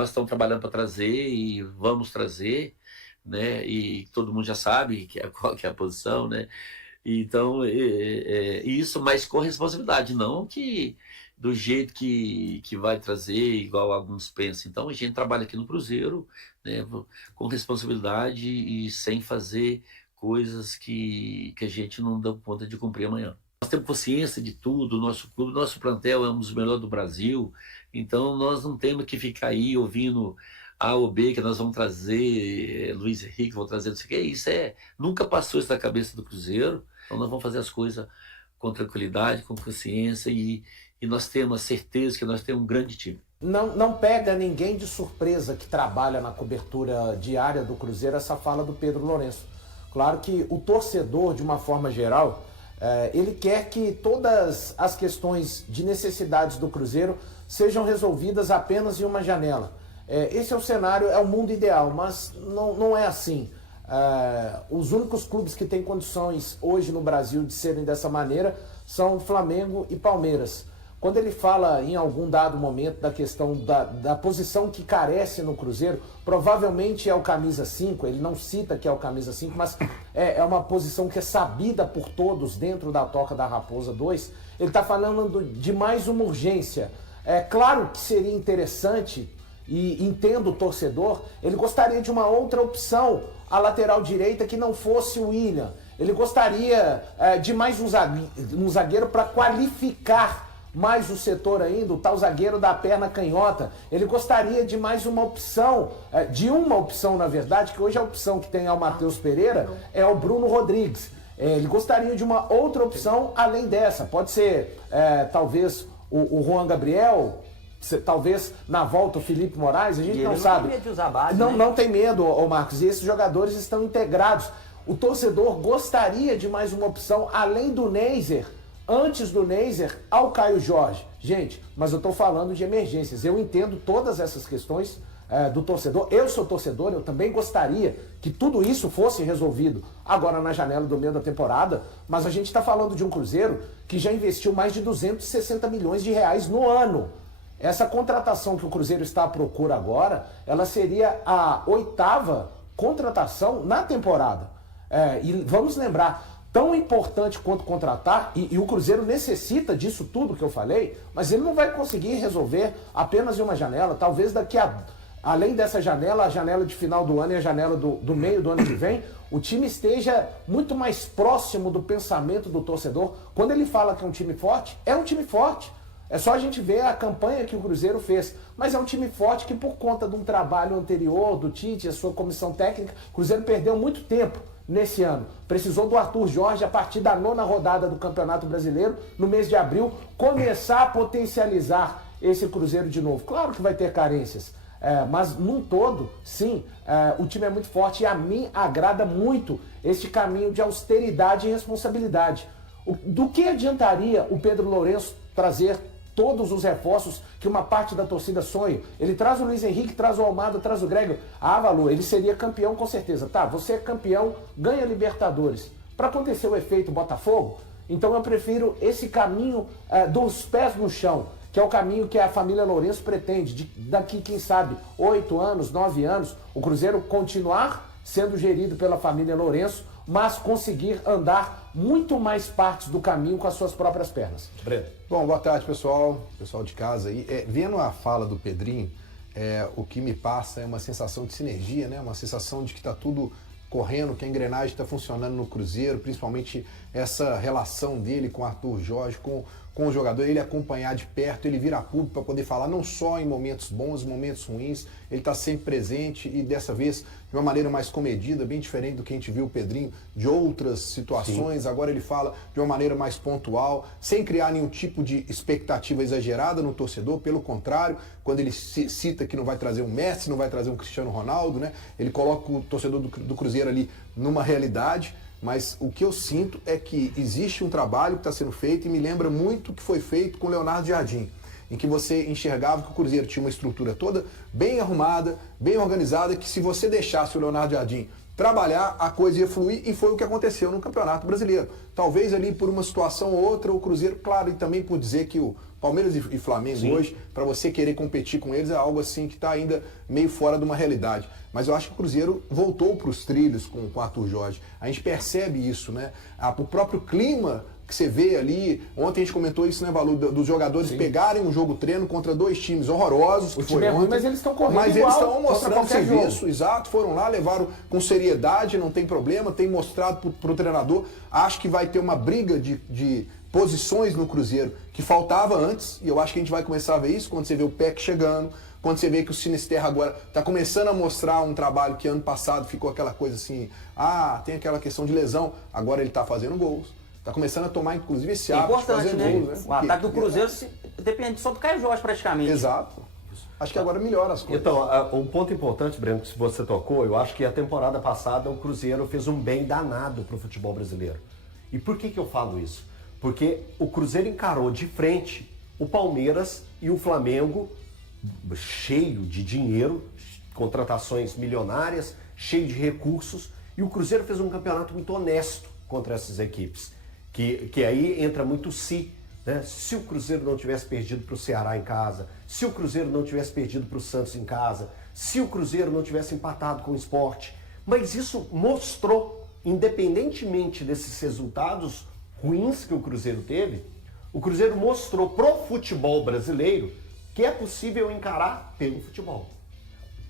Nós estamos trabalhando para trazer e vamos trazer, né? E todo mundo já sabe qual que é a posição, né? Então, isso, mas com responsabilidade, não que do jeito que vai trazer, igual alguns pensam. Então, a gente trabalha aqui no Cruzeiro, né, com responsabilidade e sem fazer coisas que a gente não dá conta de cumprir amanhã. Nós temos consciência de tudo, nosso clube, nosso plantel é um dos melhores do Brasil, então nós não temos que ficar aí ouvindo A ou B, que nós vamos trazer Luiz Henrique, vamos trazer não sei o que, nunca passou isso na cabeça do Cruzeiro, então nós vamos fazer as coisas com tranquilidade, com consciência e nós temos a certeza que nós temos um grande time. Não pega ninguém de surpresa que trabalha na cobertura diária do Cruzeiro essa fala do Pedro Lourenço. Claro que o torcedor, de uma forma geral, ele quer que todas as questões de necessidades do Cruzeiro sejam resolvidas apenas em uma janela. Esse é o cenário, é o mundo ideal, mas não é assim. Os únicos clubes que têm condições hoje no Brasil de serem dessa maneira são Flamengo e Palmeiras. Quando ele fala em algum dado momento da questão da posição que carece no Cruzeiro, provavelmente é o camisa 5, ele não cita que é o camisa 5, mas é uma posição que é sabida por todos dentro da Toca da Raposa 2. Ele está falando de mais uma urgência. É claro que seria interessante, e entendo o torcedor, ele gostaria de uma outra opção, a lateral direita que não fosse o William. Ele gostaria de mais um zagueiro para qualificar mais o setor ainda, o tal zagueiro da perna canhota. Ele gostaria de mais uma opção, na verdade, que hoje a opção que tem é o Matheus Pereira, é o Bruno Rodrigues. Ele gostaria de uma outra opção além dessa. Pode ser, talvez, o Juan Gabriel, talvez na volta o Felipe Moraes, a gente não sabe. Não tem medo de usar a base, não tem medo, Marcos, e esses jogadores estão integrados. O torcedor gostaria de mais uma opção além do Neiser, antes do Neiser, ao Caio Jorge. Gente, mas eu estou falando de emergências. Eu entendo todas essas questões do torcedor. Eu sou torcedor, eu também gostaria que tudo isso fosse resolvido agora na janela do meio da temporada, mas a gente está falando de um Cruzeiro que já investiu mais de 260 milhões de reais no ano. Essa contratação que o Cruzeiro está à procura agora, ela seria a 8ª contratação na temporada. E vamos lembrar, tão importante quanto contratar, e o Cruzeiro necessita disso tudo que eu falei, mas ele não vai conseguir resolver apenas em uma janela. Talvez além dessa janela, a janela de final do ano e a janela do meio do ano que vem, o time esteja muito mais próximo do pensamento do torcedor. Quando ele fala que é um time forte, é um time forte. É só a gente ver a campanha que o Cruzeiro fez. Mas é um time forte que, por conta de um trabalho anterior do Tite, a sua comissão técnica, o Cruzeiro perdeu muito tempo nesse ano. Precisou do Arthur Jorge, a partir da 9ª rodada do Campeonato Brasileiro, no mês de abril, começar a potencializar esse Cruzeiro de novo. Claro que vai ter carências, mas num todo, sim, o time é muito forte e a mim agrada muito este caminho de austeridade e responsabilidade. Do que adiantaria o Pedro Lourenço trazer todos os reforços que uma parte da torcida sonha? Ele traz o Luiz Henrique, traz o Almada, traz o Grego. Valor, ele seria campeão com certeza. Tá, você é campeão, ganha Libertadores. Para acontecer o efeito Botafogo, então eu prefiro esse caminho dos pés no chão, que é o caminho que a família Lourenço pretende. Daqui, quem sabe, 8 anos, 9 anos, o Cruzeiro continuar sendo gerido pela família Lourenço, mas conseguir andar muito mais partes do caminho com as suas próprias pernas. Breno. Bom, boa tarde, pessoal de casa aí. Vendo a fala do Pedrinho, o que me passa é uma sensação de sinergia, né? Uma sensação de que está tudo correndo, que a engrenagem está funcionando no Cruzeiro, principalmente essa relação dele com o Arthur Jorge, com o jogador, ele acompanhar de perto, ele vir a público para poder falar não só em momentos bons, momentos ruins, ele está sempre presente e dessa vez de uma maneira mais comedida, bem diferente do que a gente viu o Pedrinho de outras situações. Sim. Agora ele fala de uma maneira mais pontual, sem criar nenhum tipo de expectativa exagerada no torcedor, pelo contrário, quando ele cita que não vai trazer um Messi, não vai trazer um Cristiano Ronaldo, né? Ele coloca o torcedor do Cruzeiro ali numa realidade. Mas o que eu sinto é que existe um trabalho que está sendo feito e me lembra muito o que foi feito com o Leonardo Jardim, em que você enxergava que o Cruzeiro tinha uma estrutura toda bem arrumada, bem organizada, que se você deixasse o Leonardo Jardim trabalhar, a coisa ia fluir, e foi o que aconteceu no Campeonato Brasileiro. Talvez ali por uma situação ou outra, o Cruzeiro, claro, e também por dizer que o Palmeiras e Flamengo hoje, para você querer competir com eles, é algo assim que está ainda meio fora de uma realidade. Mas eu acho que o Cruzeiro voltou para os trilhos com o Arthur Jorge. A gente percebe isso, né? O próprio clima que você vê ali, ontem a gente comentou isso, né, Valu, dos jogadores pegarem um jogo treino contra 2 times horrorosos. O time é ruim, mas eles estão correndo Mas igual, eles estão mostrando serviço, jogo. exato, foram lá, levaram com seriedade, não tem problema, tem mostrado pro treinador. Acho que vai ter uma briga de posições no Cruzeiro que faltava antes, e eu acho que a gente vai começar a ver isso quando você vê o PEC chegando, quando você vê que o Sinisterra agora está começando a mostrar um trabalho que ano passado ficou aquela coisa assim, tem aquela questão de lesão, agora ele está fazendo gols. Tá começando a tomar, inclusive, esse hábito de fazer gols, né? O ataque do Cruzeiro depende só do Caio Jorge, praticamente. Exato. Acho que agora melhora as coisas. Então, um ponto importante, Breno, que você tocou, eu acho que a temporada passada o Cruzeiro fez um bem danado pro futebol brasileiro. E por que eu falo isso? Porque o Cruzeiro encarou de frente o Palmeiras e o Flamengo cheio de dinheiro, contratações milionárias, cheio de recursos, e o Cruzeiro fez um campeonato muito honesto contra essas equipes. Que aí entra muito né? Se o Cruzeiro não tivesse perdido para o Ceará em casa, se o Cruzeiro não tivesse perdido para o Santos em casa, se o Cruzeiro não tivesse empatado com o Sport. Mas isso mostrou, independentemente desses resultados ruins que o Cruzeiro teve, o Cruzeiro mostrou pro futebol brasileiro que é possível encarar pelo futebol.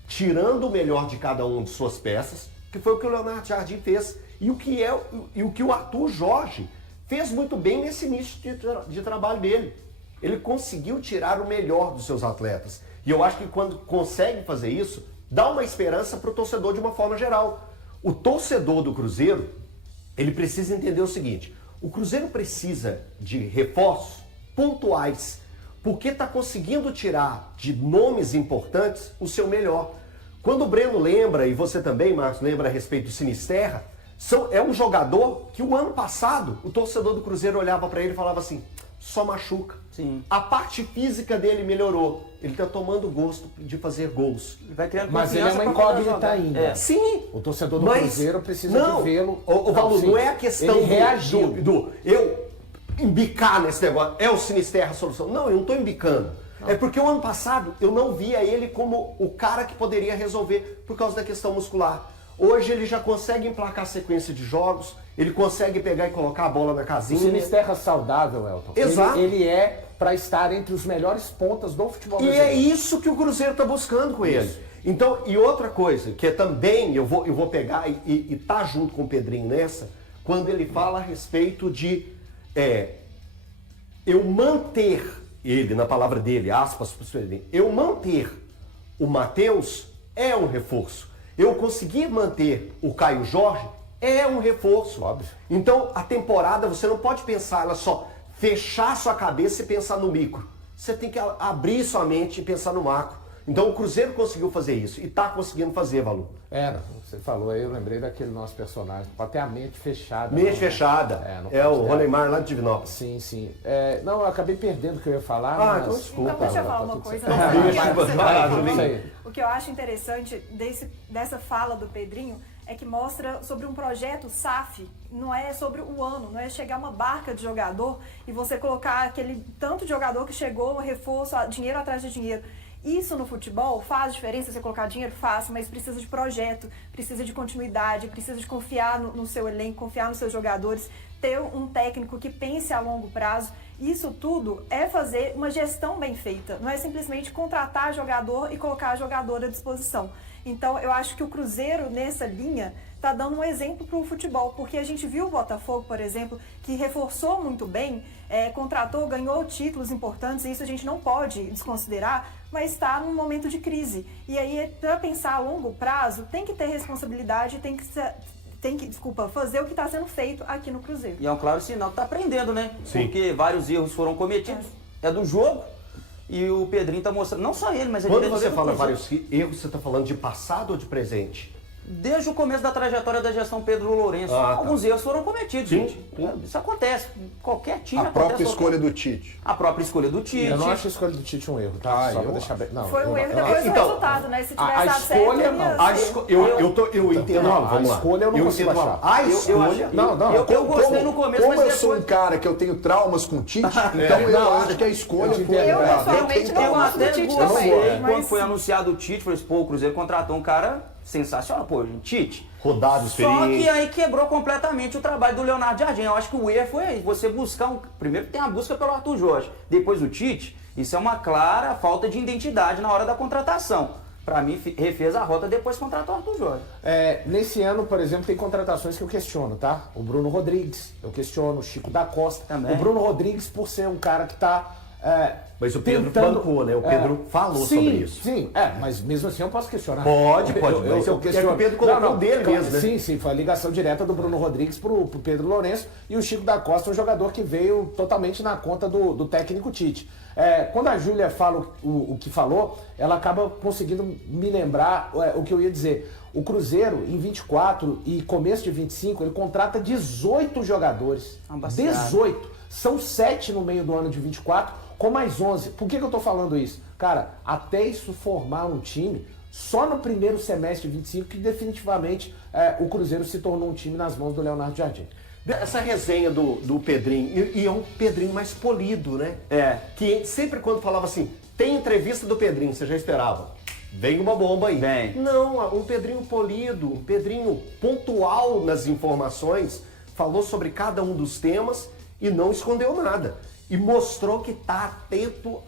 Tirando o melhor de cada uma de suas peças, que foi o que o Leonardo Jardim fez, e o que o Arthur Jorge fez muito bem nesse início de trabalho dele. Ele conseguiu tirar o melhor dos seus atletas. E eu acho que quando consegue fazer isso, dá uma esperança para o torcedor de uma forma geral. O torcedor do Cruzeiro, ele precisa entender o seguinte, o Cruzeiro precisa de reforços pontuais, porque está conseguindo tirar de nomes importantes o seu melhor. Quando o Breno lembra, e você também, Marcos, lembra a respeito do Sinisterra, é um jogador que o ano passado o torcedor do Cruzeiro olhava para ele e falava assim, só machuca. Sim. A parte física dele melhorou. Ele está tomando gosto de fazer gols. Ele vai criando Mas ele é uma incógnita ainda. É. Sim. O torcedor do Cruzeiro precisa de vê-lo. O Valu, não é a questão ele reagiu. eu embicar nesse negócio. É o Sinisterra a solução. Não, eu não estou embicando. Não. É porque o ano passado eu não via ele como o cara que poderia resolver por causa da questão muscular. Hoje ele já consegue emplacar sequência de jogos, ele consegue pegar e colocar a bola na casinha. O Sinisterra saudável, Elton. Exato. Ele é para estar entre os melhores pontas do futebol brasileiro. E é isso que o Cruzeiro está buscando com ele. Então, e outra coisa, que é também, eu vou pegar e tá junto com o Pedrinho nessa, quando ele fala a respeito de eu manter ele, na palavra dele, aspas para o Pedrinho, eu manter o Matheus é um reforço. Eu conseguir manter o Caio Jorge é um reforço. Óbvio. Então, a temporada, você não pode pensar, ela só fechar sua cabeça e pensar no micro. Você tem que abrir sua mente e pensar no macro. Então, o Cruzeiro conseguiu fazer isso e está conseguindo fazer, Valu. Você falou aí, eu lembrei daquele nosso personagem, pode ter a mente fechada. Mente fechada. É o Roneymar lá de Divinópolis. Sim, sim. Não, eu acabei perdendo o que eu ia falar. Mas... Então, desculpa. Então, deixa eu falar uma coisa. O que eu acho interessante dessa fala do Pedrinho é que mostra sobre um projeto SAF, não é sobre o ano, não é chegar uma barca de jogador e você colocar aquele tanto de jogador que chegou, reforço, dinheiro atrás de dinheiro. Isso no futebol faz diferença, você colocar dinheiro faz, mas precisa de projeto, precisa de continuidade, precisa de confiar no seu elenco, confiar nos seus jogadores, ter um técnico que pense a longo prazo. Isso tudo é fazer uma gestão bem feita, não é simplesmente contratar jogador e colocar jogador à disposição. Então eu acho que o Cruzeiro nessa linha está dando um exemplo para o futebol, porque a gente viu o Botafogo, por exemplo, que reforçou muito bem, contratou, ganhou títulos importantes, e isso a gente não pode desconsiderar, mas está num momento de crise. E aí, para pensar a longo prazo, tem que ter responsabilidade, tem que fazer o que está sendo feito aqui no Cruzeiro. E é um claro sinal que está aprendendo, né? Sim. Porque vários erros foram cometidos, é do jogo, e o Pedrinho está mostrando, não só ele, mas... Quando você fala vários erros, você está falando de passado ou de presente? desde o começo da trajetória da gestão Pedro Lourenço. Alguns erros foram cometidos, gente. Isso acontece. Qualquer time A própria escolha do Tite. A própria escolha do Tite. Eu não acho a escolha do Tite um erro, tá? Só pra deixar bem. Não, Foi um erro eu depois do acho. resultado, né? Se tivesse a dado certo, escolha, não. Eu entendo. Não, Vamos lá. a escolha eu não consigo entendo, achar. A escolha. Eu gostei no começo, como mas eu sou um depois... cara que eu tenho traumas com o Tite, então eu acho que a escolha foi Eu, errada. pessoalmente, não Eu gosto do até Tite gostei também. quando Mas... foi anunciado o Tite, falei assim, pô, o Cruzeiro contratou um cara sensacional, pô, gente, Tite. Rodado, Só experiente. que aí quebrou completamente o trabalho do Leonardo Jardim. Eu acho que o erro foi aí, você buscar um... Primeiro tem a busca pelo Arthur Jorge, depois o Tite, isso é uma clara falta de identidade na hora da contratação. Para mim, refez a rota, depois contratou o Arthur Jorge. Nesse ano, por exemplo, tem contratações que eu questiono, tá? O Bruno Rodrigues, eu questiono. O Chico da Costa. Também. O Bruno Rodrigues, por ser um cara que tá... Mas o Pedro bancou, né? O Pedro falou sobre isso. Sim, mas mesmo assim eu posso questionar. Pode, mas eu questiono. É que o Pedro colocou dele claro, mesmo, né? Sim, foi a ligação direta do Bruno Rodrigues pro Pedro Lourenço, e o Chico da Costa, um jogador que veio totalmente na conta do técnico Tite. Quando a Júlia fala o que falou, ela acaba conseguindo me lembrar o que eu ia dizer. O Cruzeiro, em 24 e começo de 25, ele contrata 18 jogadores. 18. São 7 no meio do ano de 24, com mais 11. Por que eu tô falando isso? Cara, até isso formar um time, só no primeiro semestre de 25 que definitivamente o Cruzeiro se tornou um time nas mãos do Leonardo Jardim. Essa resenha do Pedrinho, e é um Pedrinho mais polido, né? Que sempre quando falava assim, tem entrevista do Pedrinho, você já esperava. Vem uma bomba aí. Vem. Não, um Pedrinho polido, um Pedrinho pontual nas informações, falou sobre cada um dos temas e não escondeu nada. E mostrou que está atento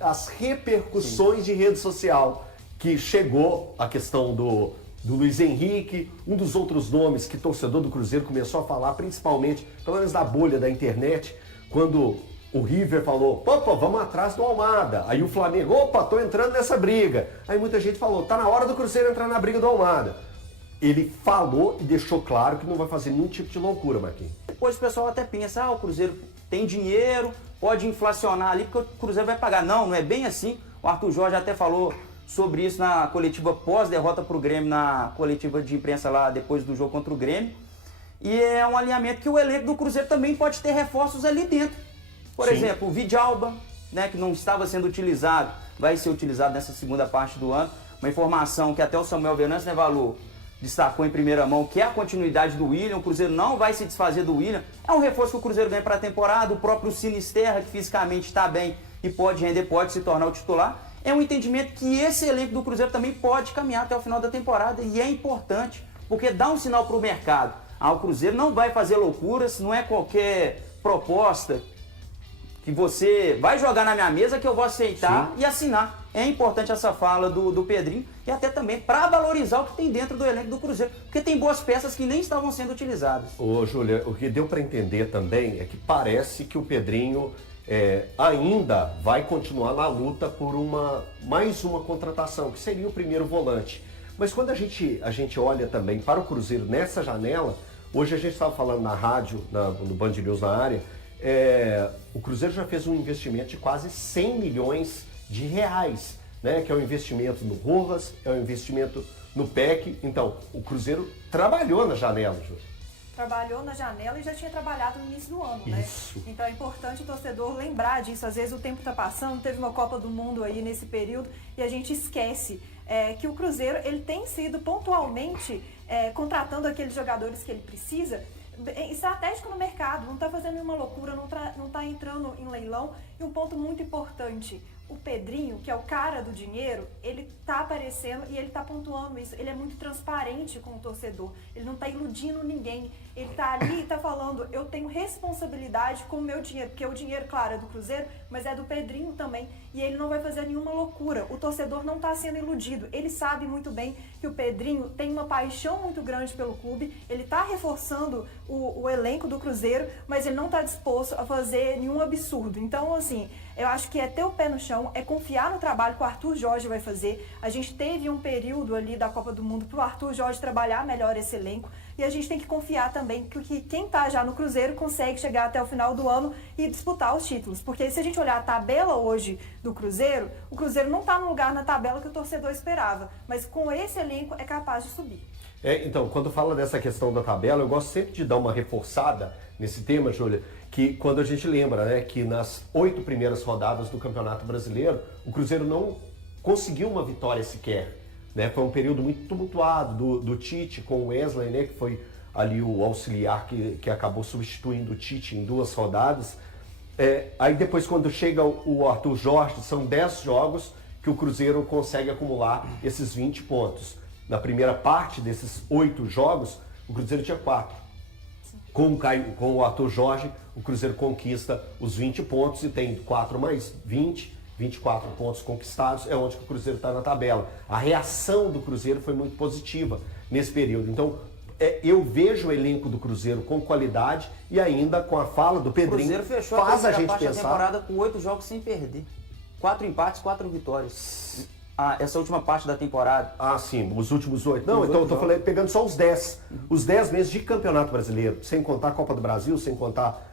às repercussões de rede social. Que chegou a questão do Luiz Henrique, um dos outros nomes que torcedor do Cruzeiro começou a falar, principalmente, pelo menos da bolha da internet, quando o River falou, opa, vamos atrás do Almada. Aí o Flamengo, opa, tô entrando nessa briga. Aí muita gente falou, tá na hora do Cruzeiro entrar na briga do Almada. Ele falou e deixou claro que não vai fazer nenhum tipo de loucura, Marquinhos. Depois o pessoal até pensa, o Cruzeiro tem dinheiro, pode inflacionar ali, porque o Cruzeiro vai pagar. Não é bem assim. O Arthur Jorge até falou sobre isso na coletiva pós-derrota para o Grêmio, na coletiva de imprensa lá depois do jogo contra o Grêmio. E é um alinhamento que o elenco do Cruzeiro também pode ter reforços ali dentro. Por exemplo, o Vidalba, né, que não estava sendo utilizado, vai ser utilizado nessa segunda parte do ano. Uma informação que até o Samuel Venâncio, né, Valor, destacou em primeira mão, que é a continuidade do William. O Cruzeiro não vai se desfazer do William. É um reforço que o Cruzeiro ganha para a temporada. O próprio Sinisterra, que fisicamente está bem e pode render, pode se tornar o titular. É um entendimento que esse elenco do Cruzeiro também pode caminhar até o final da temporada. E é importante, porque dá um sinal para o mercado. O Cruzeiro não vai fazer loucuras, não é qualquer proposta que você vai jogar na minha mesa que eu vou aceitar e assinar. É importante essa fala do Pedrinho e até também para valorizar o que tem dentro do elenco do Cruzeiro, porque tem boas peças que nem estavam sendo utilizadas. Ô, Júlia, o que deu para entender também é que parece que o Pedrinho ainda vai continuar na luta por mais uma contratação, que seria o primeiro volante. Mas quando a gente olha também para o Cruzeiro nessa janela, hoje a gente estava falando na rádio, no Band News na área, o Cruzeiro já fez um investimento de quase 100 milhões de reais, né? Que é um investimento no Rojas, é um investimento no PEC. Então, o Cruzeiro trabalhou na janela, Júlio. Trabalhou na janela e já tinha trabalhado no início do ano, né? Isso. Então é importante o torcedor lembrar disso. Às vezes o tempo está passando, teve uma Copa do Mundo aí nesse período e a gente esquece que o Cruzeiro ele tem sido pontualmente contratando aqueles jogadores que ele precisa, estratégico no mercado, não está fazendo nenhuma loucura, não está entrando em leilão. E um ponto muito importante, o Pedrinho, que é o cara do dinheiro, ele está aparecendo e ele está pontuando isso. Ele é muito transparente com o torcedor, ele não está iludindo ninguém. Ele está ali e está falando, eu tenho responsabilidade com o meu dinheiro, porque o dinheiro, claro, é do Cruzeiro, mas é do Pedrinho também. E ele não vai fazer nenhuma loucura. O torcedor não está sendo iludido. Ele sabe muito bem que o Pedrinho tem uma paixão muito grande pelo clube, ele está reforçando o elenco do Cruzeiro, mas ele não está disposto a fazer nenhum absurdo. Então, assim, eu acho que é ter o pé no chão, é confiar no trabalho que o Arthur Jorge vai fazer. A gente teve um período ali da Copa do Mundo para o Arthur Jorge trabalhar melhor esse elenco. e a gente tem que confiar também que quem está já no Cruzeiro consegue chegar até o final do ano e disputar os títulos. Porque se a gente olhar a tabela hoje do Cruzeiro, o Cruzeiro não está no lugar na tabela que o torcedor esperava, mas com esse elenco é capaz de subir. Então, quando fala dessa questão da tabela, eu gosto sempre de dar uma reforçada nesse tema, Júlia, que quando a gente lembra, né, que nas 8 primeiras rodadas do Campeonato Brasileiro, o Cruzeiro não conseguiu uma vitória sequer, né? Foi um período muito tumultuado do Tite com o Wesley, né, que foi ali o auxiliar que acabou substituindo o Tite em 2 rodadas. Aí depois, quando chega o Arthur Jorge, são 10 jogos que o Cruzeiro consegue acumular esses 20 pontos. Na primeira parte desses 8 jogos, o Cruzeiro tinha 4. Com o Arthur Jorge, o Cruzeiro conquista os 20 pontos e tem 4 mais 20, 24 pontos conquistados, é onde que o Cruzeiro está na tabela. A reação do Cruzeiro foi muito positiva nesse período. Então, eu vejo o elenco do Cruzeiro com qualidade e ainda com a fala do Pedrinho, O Cruzeiro fechou faz a a gente parte da pensar. temporada com 8 jogos sem perder. 4 empates, 4 vitórias. Essa última parte da temporada. Sim, os últimos 8. Não, Os então eu 8 tô falando, pegando só os 10. Os 10 meses de Campeonato Brasileiro, sem contar a Copa do Brasil, sem contar...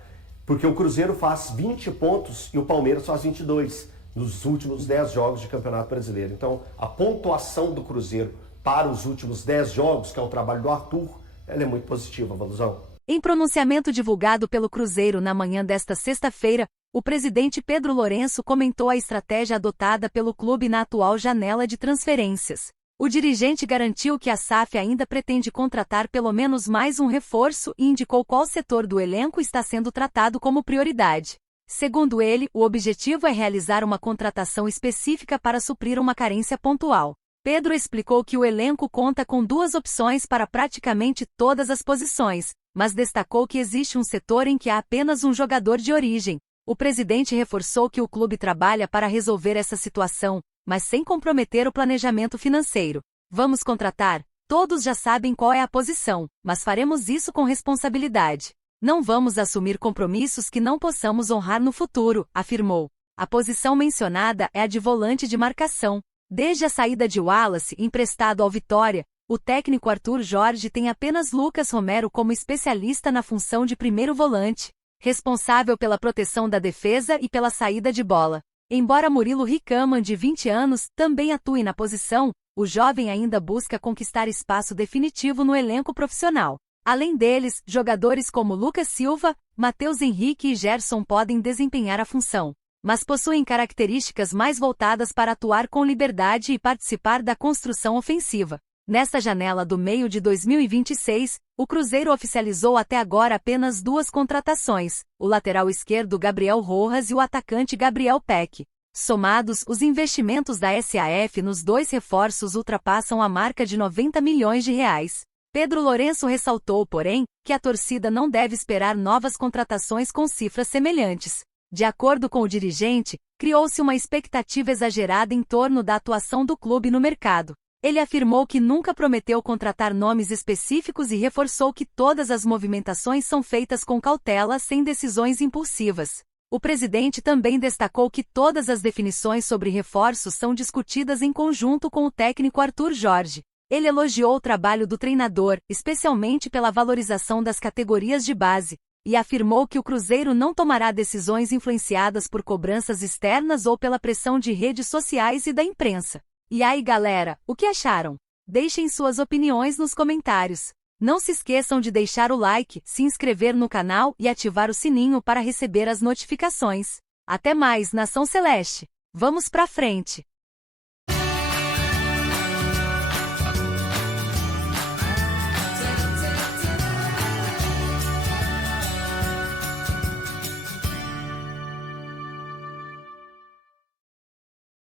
Porque o Cruzeiro faz 20 pontos e o Palmeiras faz 22 nos últimos 10 jogos de Campeonato Brasileiro. Então, a pontuação do Cruzeiro para os últimos 10 jogos, que é o trabalho do Arthur, ela é muito positiva, Valuzão. Em pronunciamento divulgado pelo Cruzeiro na manhã desta sexta-feira, o presidente Pedro Lourenço comentou a estratégia adotada pelo clube na atual janela de transferências. O dirigente garantiu que a SAF ainda pretende contratar pelo menos mais um reforço e indicou qual setor do elenco está sendo tratado como prioridade. Segundo ele, o objetivo é realizar uma contratação específica para suprir uma carência pontual. Pedro explicou que o elenco conta com 2 opções para praticamente todas as posições, mas destacou que existe um setor em que há apenas um jogador de origem. O presidente reforçou que o clube trabalha para resolver essa situação, mas sem comprometer o planejamento financeiro. Vamos contratar? Todos já sabem qual é a posição, mas faremos isso com responsabilidade. Não vamos assumir compromissos que não possamos honrar no futuro, afirmou. A posição mencionada é a de volante de marcação. Desde a saída de Wallace, emprestado ao Vitória, o técnico Arthur Jorge tem apenas Lucas Romero como especialista na função de primeiro volante, responsável pela proteção da defesa e pela saída de bola. Embora Murilo Ricamman, de 20 anos, também atue na posição, o jovem ainda busca conquistar espaço definitivo no elenco profissional. Além deles, jogadores como Lucas Silva, Matheus Henrique e Gerson podem desempenhar a função, mas possuem características mais voltadas para atuar com liberdade e participar da construção ofensiva. Nesta janela do meio de 2026, o Cruzeiro oficializou até agora apenas 2 contratações, o lateral esquerdo Gabriel Rojas e o atacante Gabriel Peck. Somados, os investimentos da SAF nos 2 reforços ultrapassam a marca de 90 milhões de reais. Pedro Lourenço ressaltou, porém, que a torcida não deve esperar novas contratações com cifras semelhantes. De acordo com o dirigente, criou-se uma expectativa exagerada em torno da atuação do clube no mercado. Ele afirmou que nunca prometeu contratar nomes específicos e reforçou que todas as movimentações são feitas com cautela, sem decisões impulsivas. O presidente também destacou que todas as definições sobre reforços são discutidas em conjunto com o técnico Arthur Jorge. Ele elogiou o trabalho do treinador, especialmente pela valorização das categorias de base, e afirmou que o Cruzeiro não tomará decisões influenciadas por cobranças externas ou pela pressão de redes sociais e da imprensa. E aí, galera, o que acharam? Deixem suas opiniões nos comentários. Não se esqueçam de deixar o like, se inscrever no canal e ativar o sininho para receber as notificações. Até mais, Nação Celeste! Vamos pra frente!